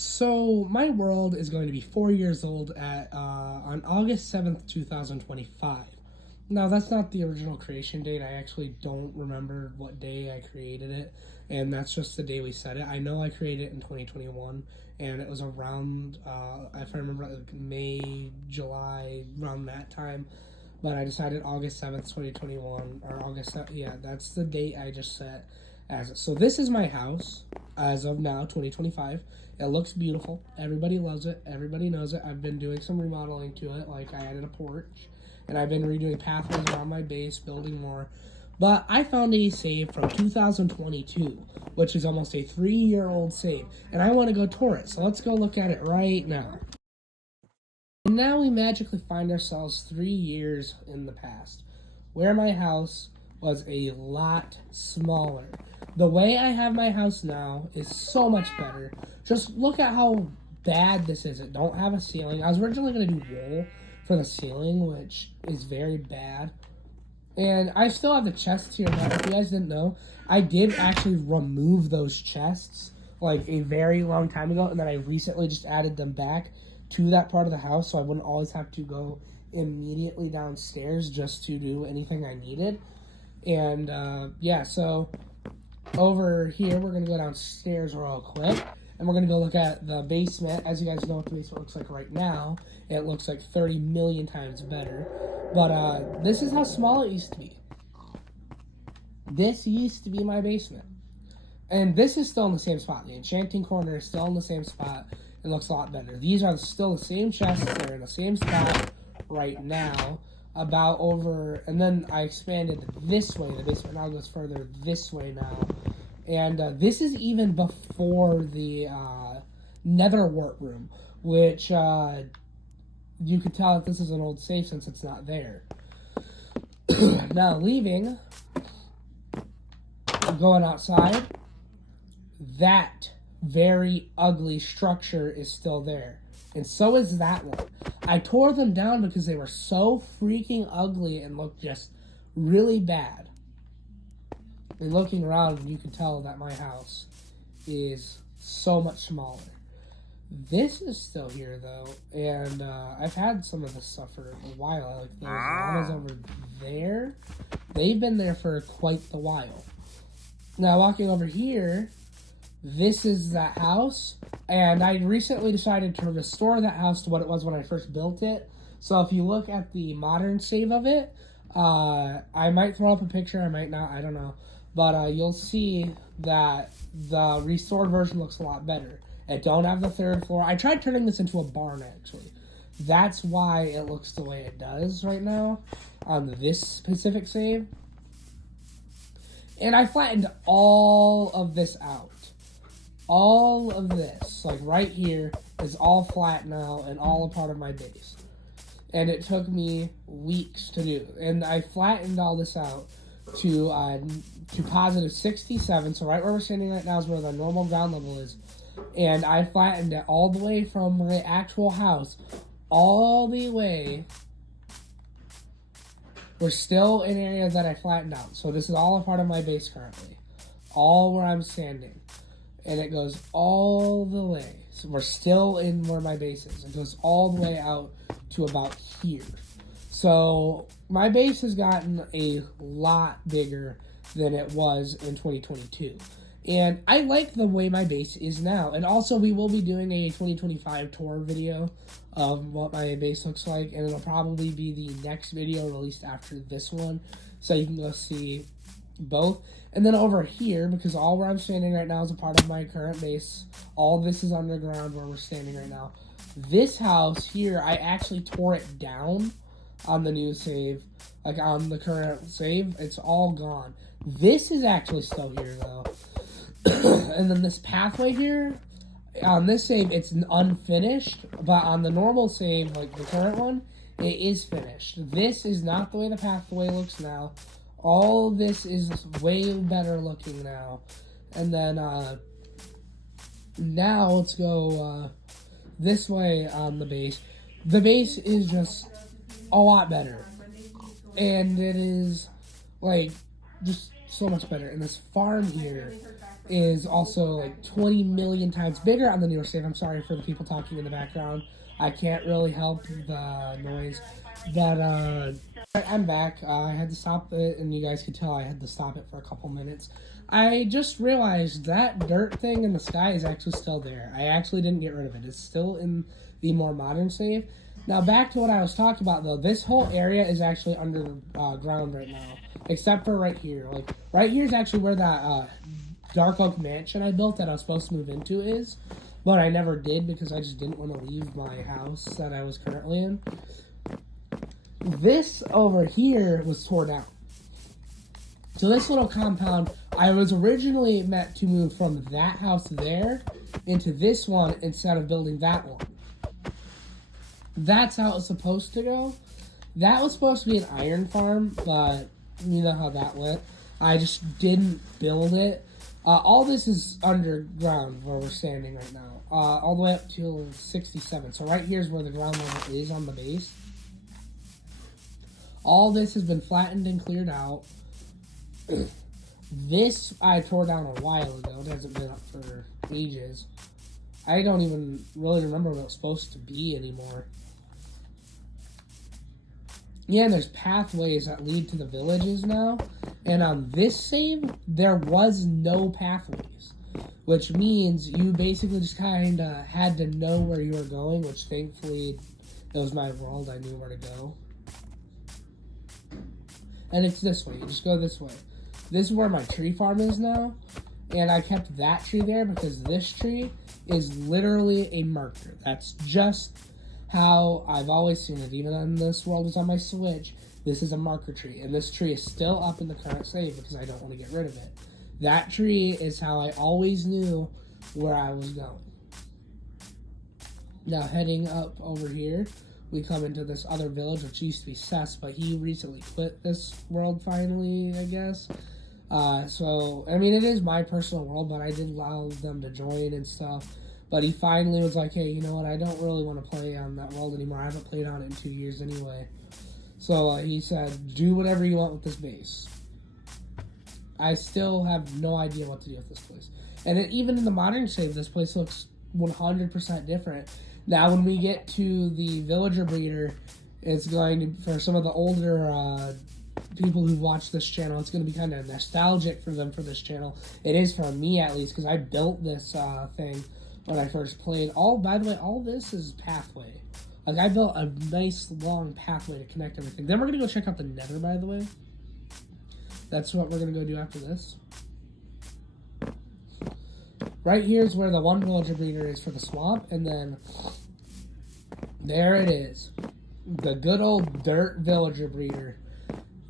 So my world is going to be 4 years old on August 7th, 2025. Now that's not the original creation date. I actually don't remember what day I created it, and that's just the day we set it. I know I created it in 2021, and it was around, if I remember, like May, July, around that time. But I decided August 7th, 2021, or August 7th, yeah, that's the date I just set as. So this is my house as of now, 2025. It looks beautiful. Everybody loves it. Everybody knows it. I've been doing some remodeling to it, like I added a porch, and I've been redoing pathways around my base, building more. But I found a save from 2022, which is almost a 3-year-old save, and I want to go tour it. So let's go look at it right now. And now we magically find ourselves 3 years in the past, where my house was a lot smaller. The way I have my house now is so much better. Just look at how bad this is. It don't have a ceiling. I was originally going to do wool for the ceiling, which is very bad. And I still have the chests here, but if you guys didn't know, I did actually remove those chests like a very long time ago, and then I recently just added them back to that part of the house, so I wouldn't always have to go immediately downstairs just to do anything I needed. And yeah, so over here we're gonna go downstairs real quick, and we're gonna go look at the basement. As you guys know what the basement looks like right now, it looks like 30 million times better. But this is how small it used to be. This used to be my basement, and this is still in the same spot. The enchanting corner is still in the same spot. It looks a lot better. These are still the same chests. They're in the same spot right now. And then I expanded this way. The basement now goes further this way now. And this is even before the nether wart room, which you could tell that this is an old safe since it's not there. Now leaving, going outside, that very ugly structure is still there, and so is that one. I tore them down because they were so freaking ugly and looked just really bad. And looking around, you can tell that my house is so much smaller. This is still here though, and I've had some of this stuff for a while. Like those llamas over there, they've been there for quite the while. Now walking over here, this is that house, and I recently decided to restore that house to what it was when I first built it. So if you look at the modern save of it, I might throw up a picture, I might not, I don't know. But you'll see that the restored version looks a lot better. It don't have the third floor. I tried turning this into a barn, actually. That's why it looks the way it does right now on this specific save. And I flattened all of this out. All of this, like right here, is all flat now and all a part of my base. And it took me weeks to do. And I flattened all this out to positive 67. So right where we're standing right now is where the normal ground level is. And I flattened it all the way from my actual house all the way. We're still in areas that I flattened out. So this is all a part of my base currently. All where I'm standing. And it goes all the way. So we're still in where my base is. It goes all the way out to about here. So my base has gotten a lot bigger than it was in 2022. And I like the way my base is now. And also we will be doing a 2025 tour video of what my base looks like. And it'll probably be the next video released after this one. So you can go see both. And then over here, because all where I'm standing right now is a part of my current base. All this is underground where we're standing right now. This house here, I actually tore it down on the new save. Like on the current save, it's all gone. This is actually still here though. And then this pathway here, on this save, it's unfinished. But on the normal save, like the current one, it is finished. This is not the way the pathway looks now. All this is way better looking now. And then now let's go this way on the base. The base is just a lot better. And it is like just so much better. And this farm here is also like 20 million times bigger on the newer save. I'm sorry for the people talking in the background. I can't really help the noise. But I'm back. I had to stop it, and you guys could tell I had to stop it for a couple minutes. I just realized that dirt thing in the sky is actually still there. I actually didn't get rid of it. It's still in the more modern save. Now back to what I was talking about though. This whole area is actually under ground right now, except for right here. Like right here is actually where that dark oak mansion I built that I was supposed to move into is, but I never did because I just didn't want to leave my house that I was currently in. This over here was torn down. So this little compound, I was originally meant to move from that house there into this one instead of building that one. That's how it was supposed to go. That was supposed to be an iron farm, but you know how that went. I just didn't build it. All this is underground where we're standing right now. All the way up to 67. So right here is where the ground level is on the base. All this has been flattened and cleared out. This I tore down a while ago. It hasn't been up for ages. I don't even really remember what it was supposed to be anymore. Yeah, and there's pathways that lead to the villages now. And on this save, there was no pathways. Which means you basically just kind of had to know where you were going, which thankfully it was my world. I knew where to go. And it's this way. You just go this way. This is where my tree farm is now. And I kept that tree there because this tree is literally a marker. That's just how I've always seen it. Even when this world was on my Switch, this is a marker tree. And this tree is still up in the current save because I don't want to get rid of it. That tree is how I always knew where I was going. Now heading up over here, we come into this other village, which used to be Cess, but he recently quit this world finally, I guess. So, I mean, it is my personal world, but I did allow them to join and stuff. But he finally was like, hey, you know what, I don't really want to play on that world anymore. I haven't played on it in 2 years anyway. So he said, do whatever you want with this base. I still have no idea what to do with this place. And even in the modern save, this place looks 100% different. Now, when we get to the villager breeder, it's going to, for some of the older people who watch this channel, it's going to be kind of nostalgic for them for this channel. It is for me, at least, because I built this thing when I first played. By the way, all this is pathway. Like, I built a nice, long pathway to connect everything. Then we're going to go check out the nether, by the way. That's what we're going to go do after this. Right here is where the one villager breeder is for the swamp, and then there it is. The good old dirt villager breeder.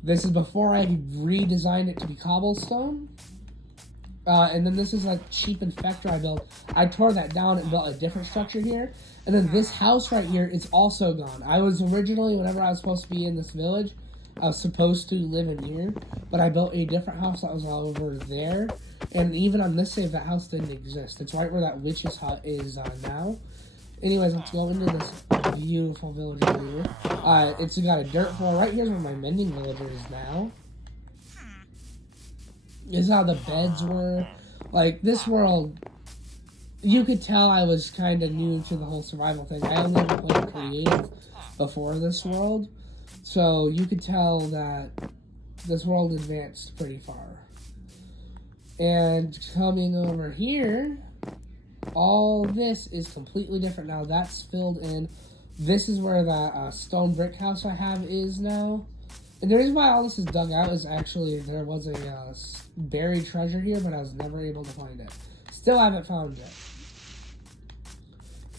This is before I redesigned it to be cobblestone. And then this is a cheap infector I built. I tore that down and built a different structure here. And then this house right here is also gone. I was originally, whenever I was supposed to be in this village, I was supposed to live in here, but I built a different house that was all over there. And even on this save, that house didn't exist. It's right where that witch's hut is now. Anyways, let's go into this beautiful villager here. It's got a dirt floor. Right here's where my mending villager is now. This is how the beds were. Like, this world, you could tell I was kind of new to the whole survival thing. I only ever played creative before this world. So you could tell that this world advanced pretty far. And coming over here, all this is completely different now. That's filled in. This is where that stone brick house I have is now. And the reason why all this is dug out is actually there was a buried treasure here, but I was never able to find it. Still haven't found it.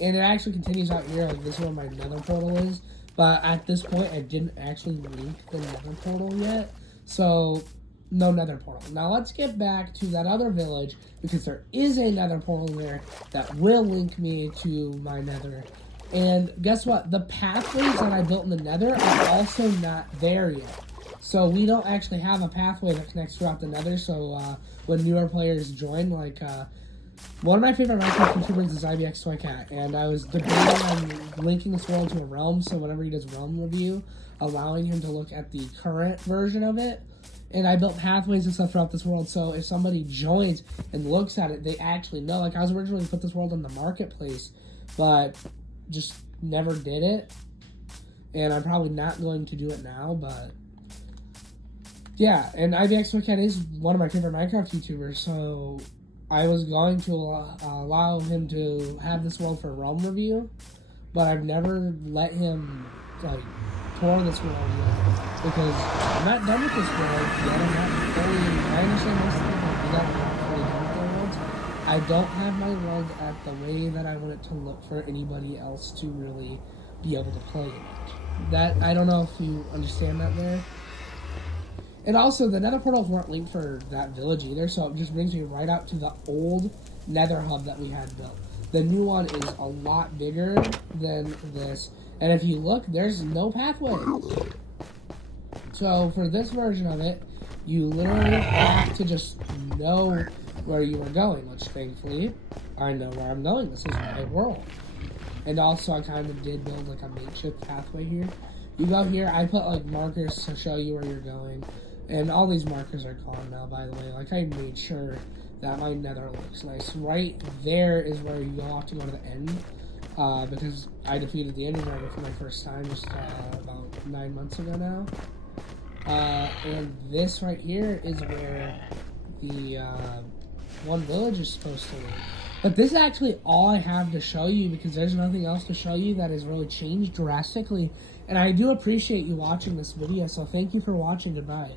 And it actually continues out here. Like, this is where my nether portal is. But at this point, I didn't actually link the nether portal yet. So, no nether portal. Now, let's get back to that other village, because there is a nether portal there that will link me to my nether. And guess what? The pathways that I built in the nether are also not there yet. So, we don't actually have a pathway that connects throughout the nether. So, when newer players join, like, one of my favorite Minecraft YouTubers is IBX Toy Cat, and I was debating on linking this world to a realm, so whenever he does realm review, allowing him to look at the current version of it. And I built pathways and stuff throughout this world, so if somebody joins and looks at it, they actually know. Like, I was originally put this world in the marketplace, but just never did it. And I'm probably not going to do it now, but yeah. And IVXWCat is one of my favorite Minecraft YouTubers, so I was going to allow him to have this world for a realm review, but I've never let him, like, tour this world yet, because I'm not done with this world yet. I'm not fully, I understand most of the people that are not fully done with their worlds. I don't have my world at the way that I want it to look for anybody else to really be able to play it. That, I don't know if you understand that there. And also, the nether portals weren't linked for that village either, so it just brings me right out to the old nether hub that we had built. The new one is a lot bigger than this, and if you look, there's no pathway. So for this version of it, you literally have to just know where you are going, which thankfully, I know where I'm going. This is my world. And also, I kind of did build like a makeshift pathway here. You go here, I put like markers to show you where you're going. And all these markers are gone now, by the way. Like, I made sure that my nether looks nice. Right there is where you all have to go to the end. Because I defeated the Ender Dragon for my first time just about 9 months ago now. And this right here is where the one village is supposed to live. But this is actually all I have to show you, because there's nothing else to show you that has really changed drastically. And I do appreciate you watching this video, so thank you for watching. Goodbye.